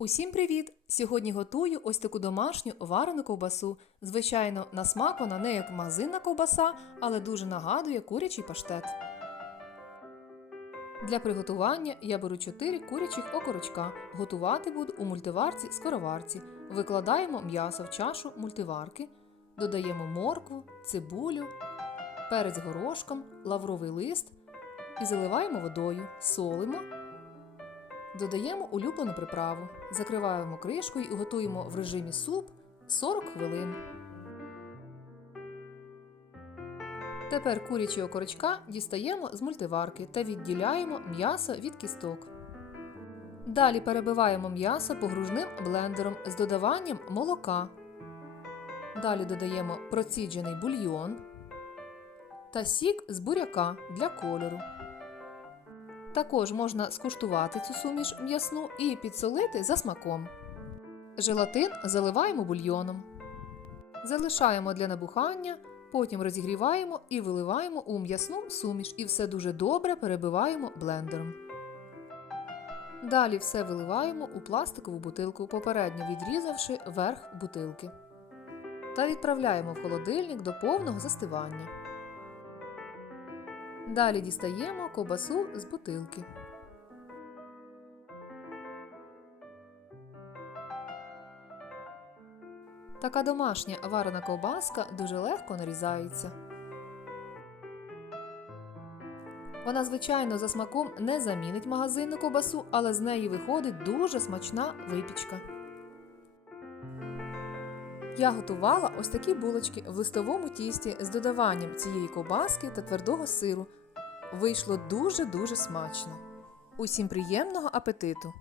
Усім привіт! Сьогодні готую ось таку домашню варену ковбасу. Звичайно, на смак вона не як магазинна ковбаса, але дуже нагадує курячий паштет. Для приготування я беру 4 курячих окорочка. Готувати буду у мультиварці скороварці. Викладаємо м'ясо в чашу мультиварки, додаємо моркву, цибулю, перець горошком, лавровий лист і заливаємо водою, солимо. Додаємо улюблену приправу, закриваємо кришкою і готуємо в режимі суп 40 хвилин. Тепер курячі окорочка дістаємо з мультиварки та відділяємо м'ясо від кісток. Далі перебиваємо м'ясо погружним блендером з додаванням молока. Далі додаємо проціджений бульйон та сік з буряка для кольору. Також можна скуштувати цю суміш м'ясну і підсолити за смаком. Желатин заливаємо бульйоном. Залишаємо для набухання, потім розігріваємо і виливаємо у м'ясну суміш і все дуже добре перебиваємо блендером. Далі все виливаємо у пластикову бутилку, попередньо відрізавши верх бутилки. Та відправляємо в холодильник до повного застивання. Далі дістаємо ковбасу з бутилки. Така домашня варена ковбаска дуже легко нарізається. Вона, звичайно, за смаком не замінить магазинну ковбасу, але з неї виходить дуже смачна випічка. Я готувала ось такі булочки в листовому тісті з додаванням цієї ковбаски та твердого сиру. Вийшло дуже-дуже смачно. Усім приємного апетиту!